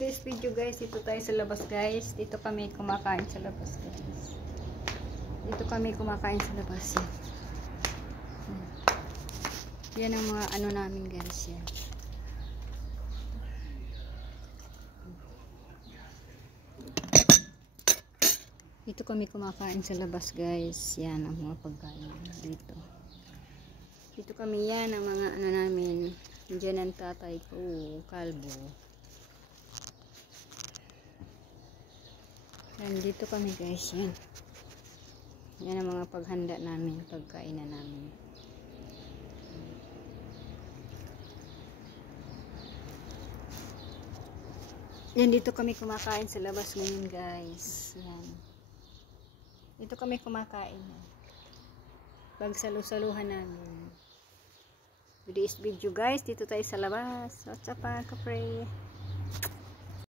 This video guys, dito tayo sa labas guys. Dito kami kumakain sa labas guys. Dito kami kumakain sa labas yan. Yan ang mga ano namin guys yan. Dito kami kumakain sa labas guys. Yan ang mga pagkain dito. Dito kami yan ang mga ano namin. Diyan ang tatay ko, kalbo. Nandito kami guys, yan. Yan ang mga paghanda namin, pagkainan namin. Yan, dito kami kumakain sa labas ngayon guys. Yan. Dito kami kumakain. Pagsalu-saluhan namin. Today's video guys, dito tayo sa labas. What's up, kapre?